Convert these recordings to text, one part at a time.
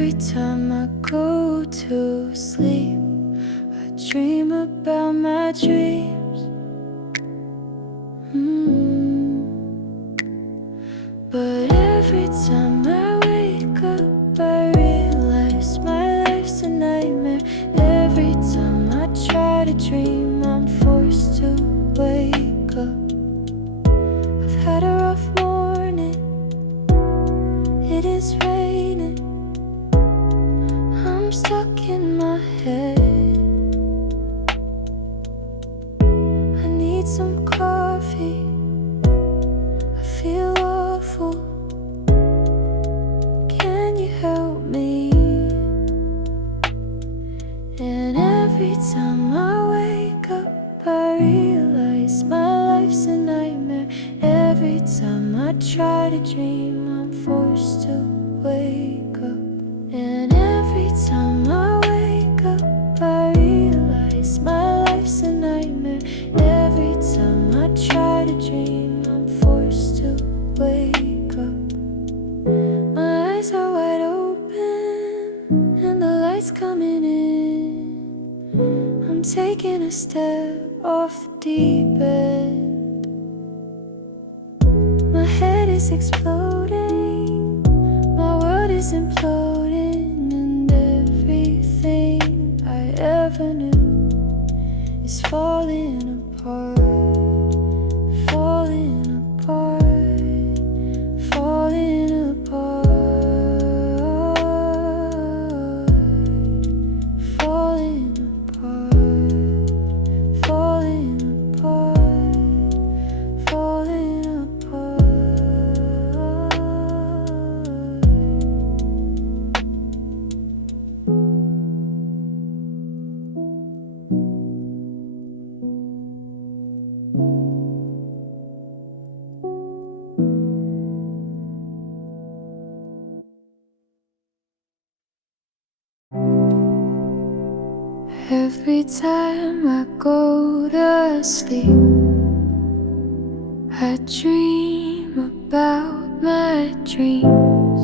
every time I go to sleep, I dream about my dreams. But every time I wake up, I realize my life's a nightmare. Every time I try to dream, I'm forced to wake up. I've had a rough morning, it is raining, I'm stuck in my head. I need some coffee, I feel awful. Can you help me? And every time I wake up, I realize my life's a nightmare. Every time I try to dream, I'm forced to wake up. And every time I wake up, I realize my life's a nightmare. Every time I try to dream, I'm forced to wake up. My eyes are wide open and the light's coming in. I'm taking a step off the deep end. My head is exploding, my world is imploding, and everything I ever knew is falling apart, falling apart, falling apart, falling apart, falling apart, falling apart. Every time I go to sleep, I dream about my dreams.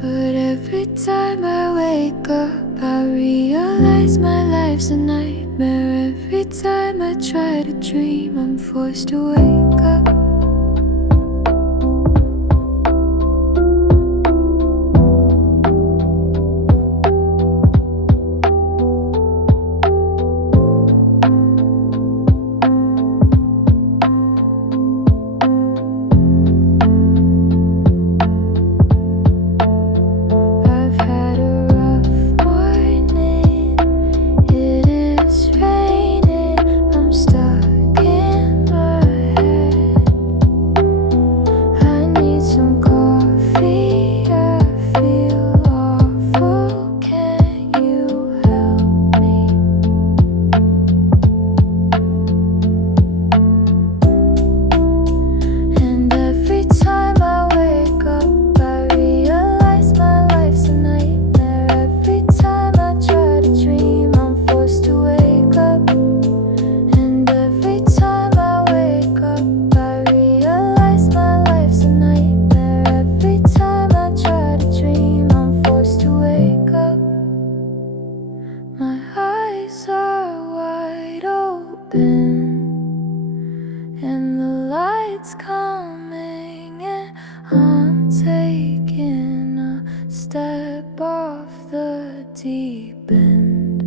But every time I wake up, I realize my life's a nightmare. Every time I try to dream, I'm forced to wake up. And the light's coming in, I'm taking a step off the deep end.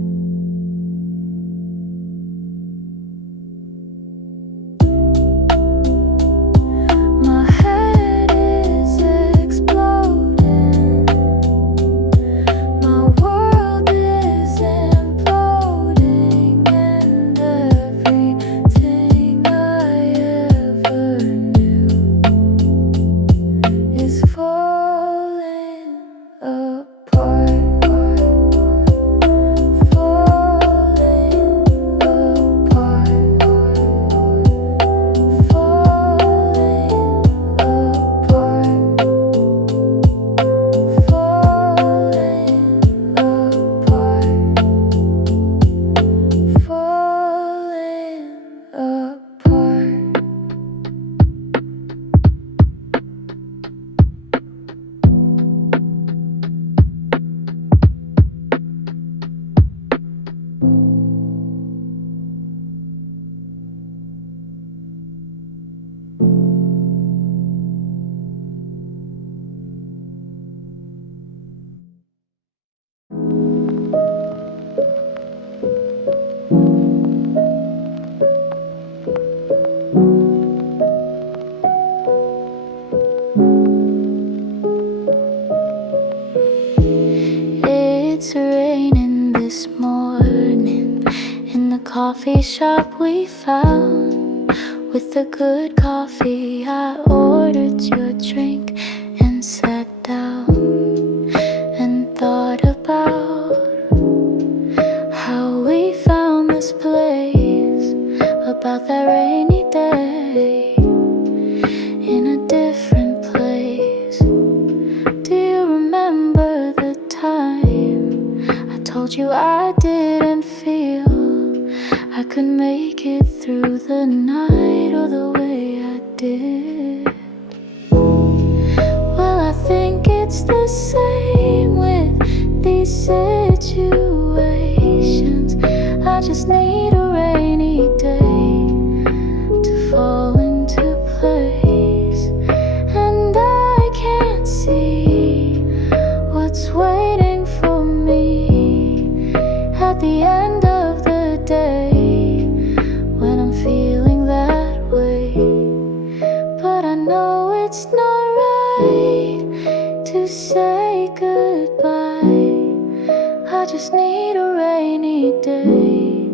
My head is exploding, my world is imploding, and everything I ever knew is falling apart, coffee shop we found. With the good coffee, I ordered your drink and sat down and thought about how we found this place, about that rainy day in a different place. Do you remember the time I told you I didn't feel I could make it through the night or the way I did? Well, I think it's the same with these situations. I just need a rainy day to fall into place, and I can't see what's waiting for me at the end of the day when I'm feeling that way. But I know it's not right to say goodbye. I just need a rainy day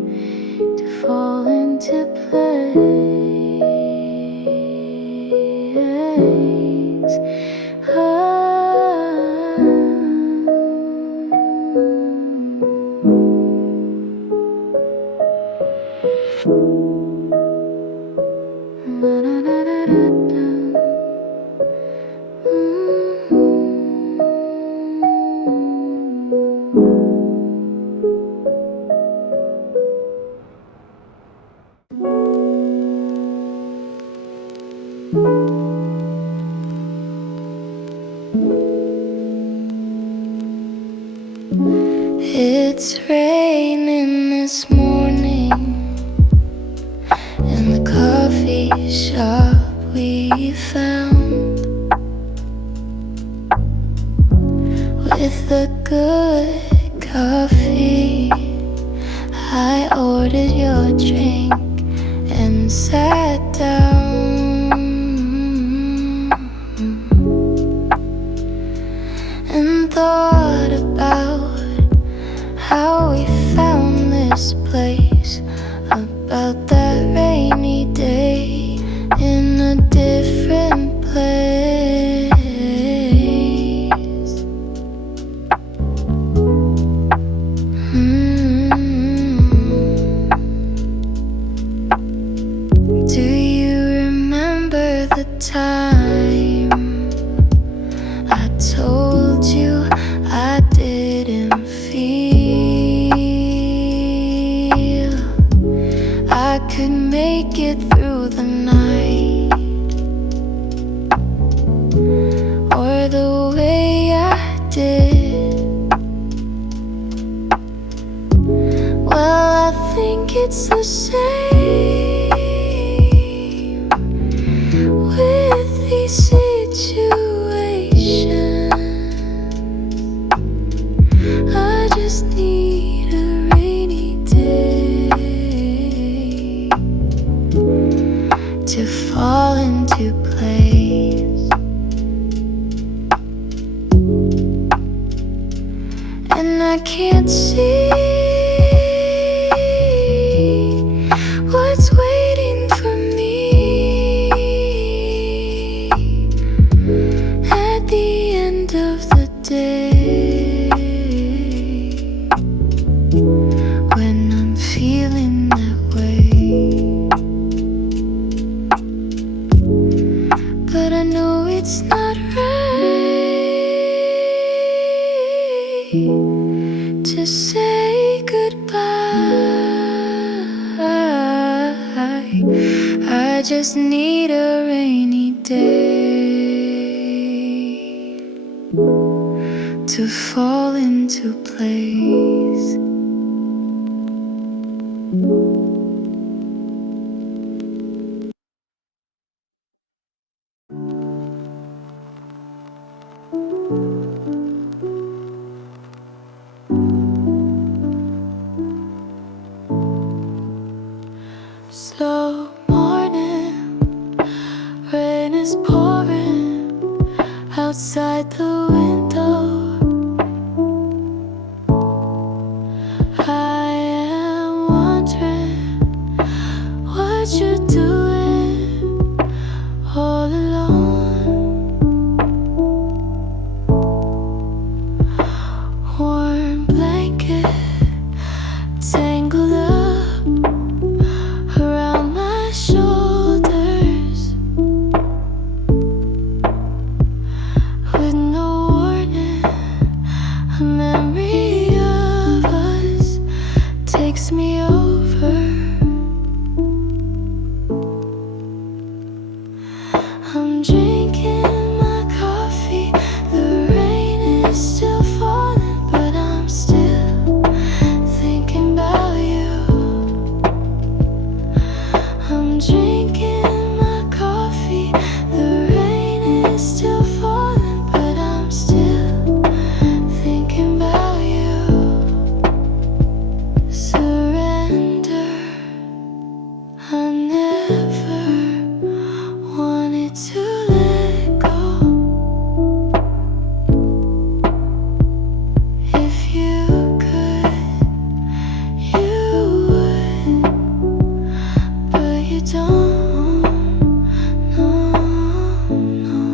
to fall into place. It's raining this morning in the coffee shop we found. With the good coffee, I ordered your drink and sat down and thought about how we found this place, about that rainy day in a different place. Do you remember the time I told you I didn't feel I could make it through the night or the way I did? Well, I think it's the same with these situations. I just need a rainy day to fall into place, and I can't see what's waiting for me at the end of the day when I'm feeling that way. But I know it's not right to say goodbye. I just need a rainy day to fall into place. Slow morning, rain is pouring outside the window. I am wondering you're doing all alone. Warm blanket tangled up around my shoulders, with no warning. A memory of us takes me over. I'm drinking my coffee. The rain is still falling, but I'm still thinking about you. I'm drinking my coffee. The rain is still falling, but I'm still thinking about you. Surrender. I never wanted to let go. If you could, you would, but you don't. No, no.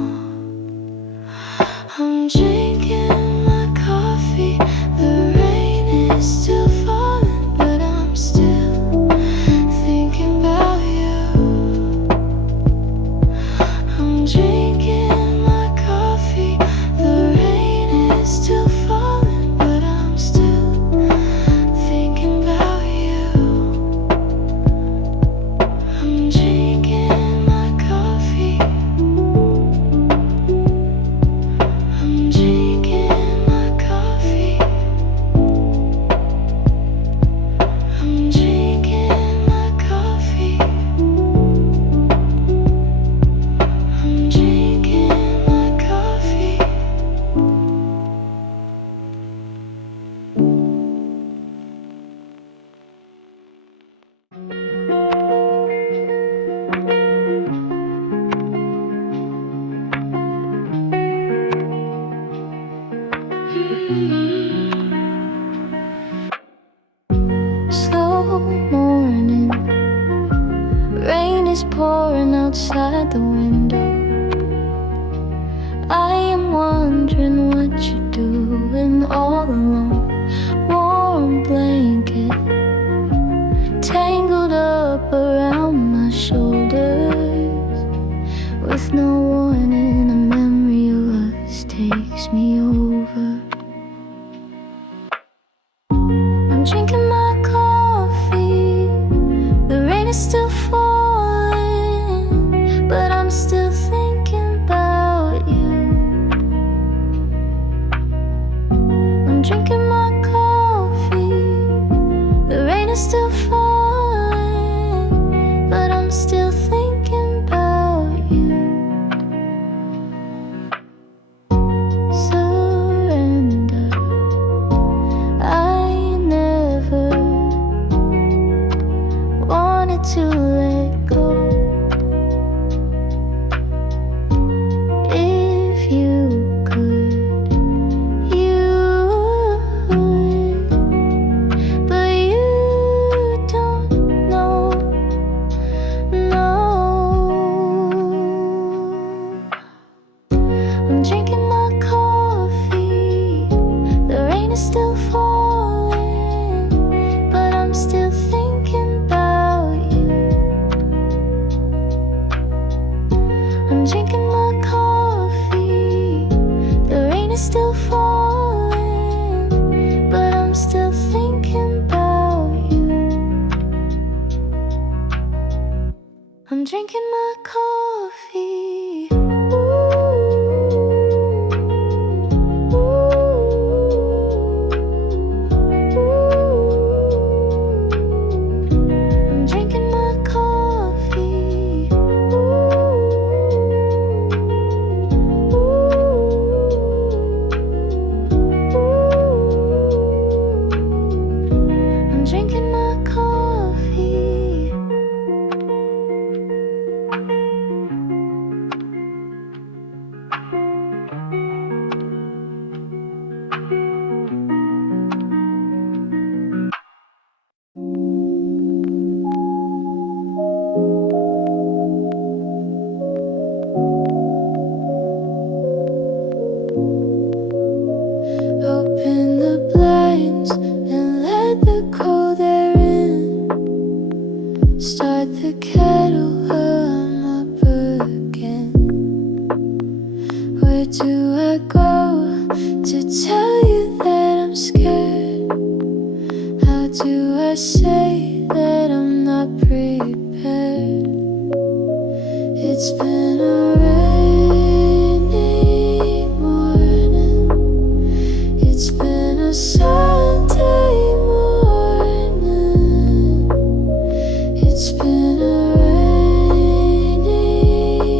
I'm drinking my coffee. The rain is still falling, but I'm still thinking about you. I'm drinking my coffee. The rain is still falling, but I'm still thinking about you. I'm drinking my coffee. I'm drinking my coffee. I'm drinking my coffee. I'm drinking my coffee. Slow morning, rain is pouring outside the window. I am wondering what you're doing all alone. Warm blanket tangled up around my shoulders, with no warning. A memory of us takes me over. I'm drinking my coffee. The rain is still falling, but I'm still thinking about you. I'm drinking my coffee. The rain is still falling, but I'm still thinking about you. Surrender. I never wanted to let go. If you could, you would, but you I say that I'm not prepared? It's been a rainy morning. It's been a Sunday morning. It's been a rainy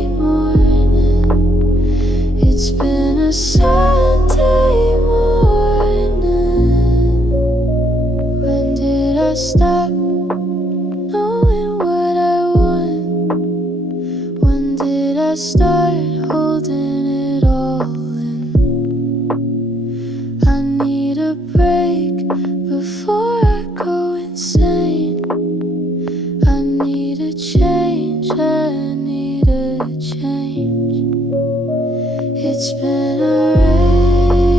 morning. It's been a Sunday morning. When did I stop knowing what I want? When did I start holding it all in? I need a break before I go insane. I need a change, I need a change. It's been a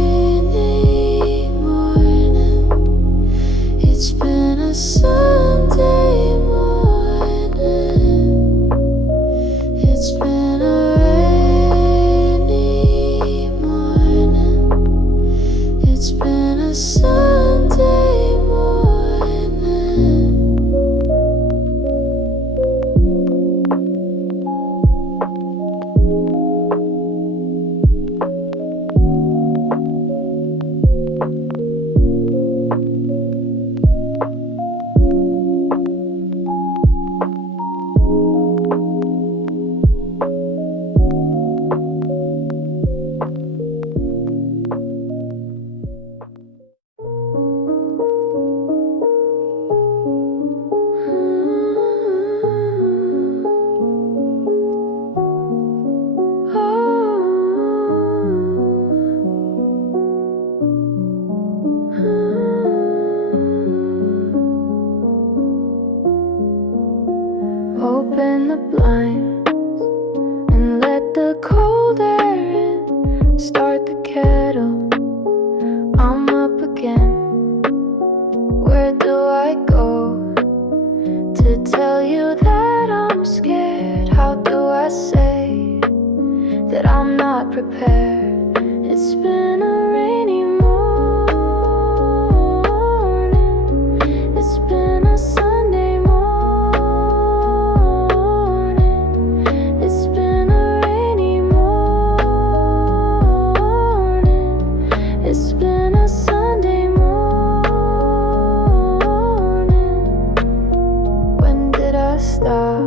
rainy morning. It's been a Sunday morning. It's been a rainy morning. It's been a Sunday morning. Open the blinds and let the cold air in. Start the kettle, I'm up again. Where do I go to tell you that I'm scared? How do I say that I'm not prepared? It's been a rainy morning. It's been a Sunday morning. It's been a rainy morning. It's been a Sunday morning. When did I stop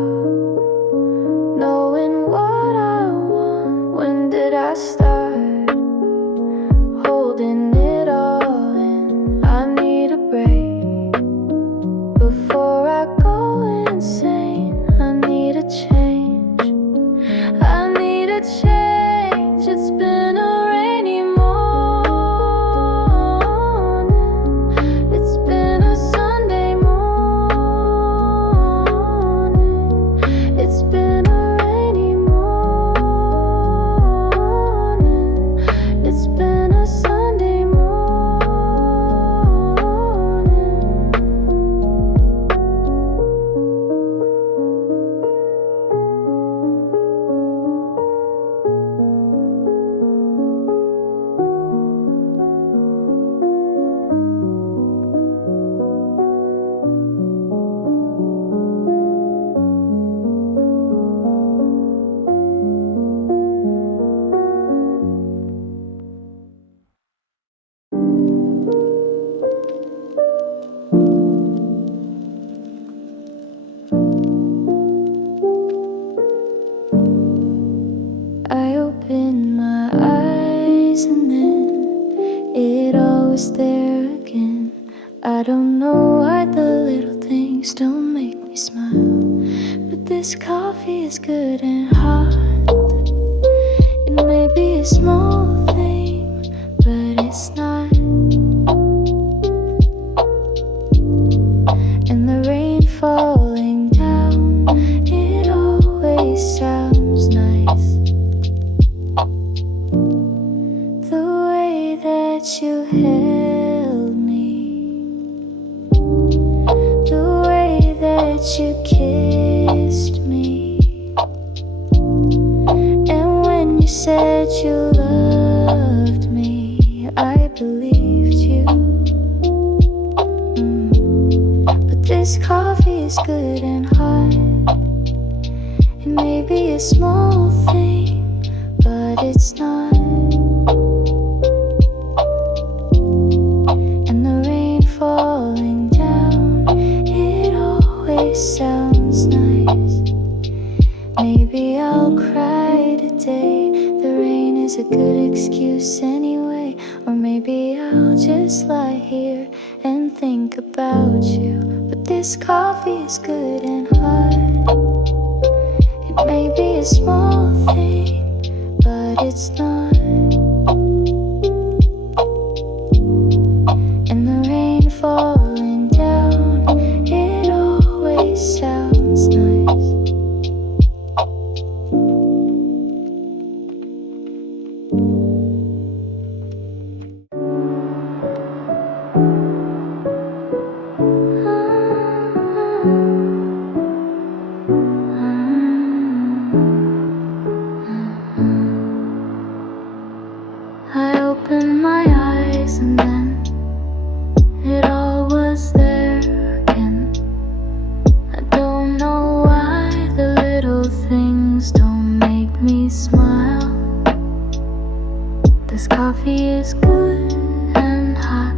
knowing what I want? When did I start holding it all in? I need a break before I go insane. I need a change, I need a change. It's been a rainy morning. It's been a Sunday morning. It's been a rainy morning. It's been a Sunday morning. I open my eyes and then it all was there again. I don't know why the little things don't make me smile, but this coffee is good and hot. It may be a small thing, but it's not. And the rain falling down, it always sounds nice. The way that you held me, the way that you kissed me, and when you said you loved me, I believed you. this coffee is good and hot. It may be a small thing, but it's not. And the rain falling down, it always sounds nice. Maybe I'll cry today. The rain is a good excuse anyway. Or maybe I'll just lie here and think about you. But this coffee is good and hot. It may be a small thing, but it's not. And the rain falling down, it always sounds nice. I opened my eyes and then it all was there again. I don't know why the little things don't make me smile. This coffee is good and hot.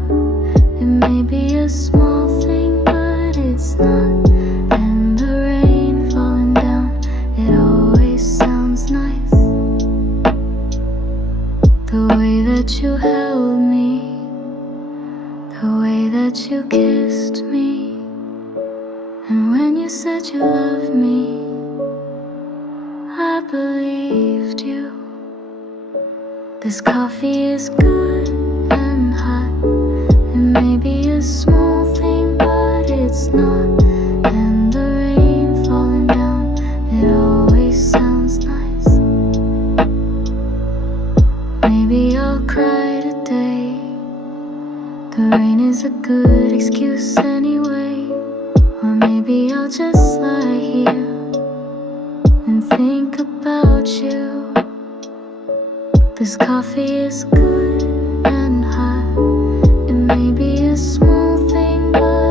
It may be a small thing, but it's not. And the rain falling down, it always sounds nice. The way that you held me, the way that you kissed me, and when you said you loved me, I believed you. This coffee is good and hot. It may be a small thing, but it's not. And the rain falling down, it always sounds nice. Maybe I'll cry today. The rain is a good excuse anyway. Or maybe I'll just lie here and think about you. This coffee is good and hot. It may be a small thing, but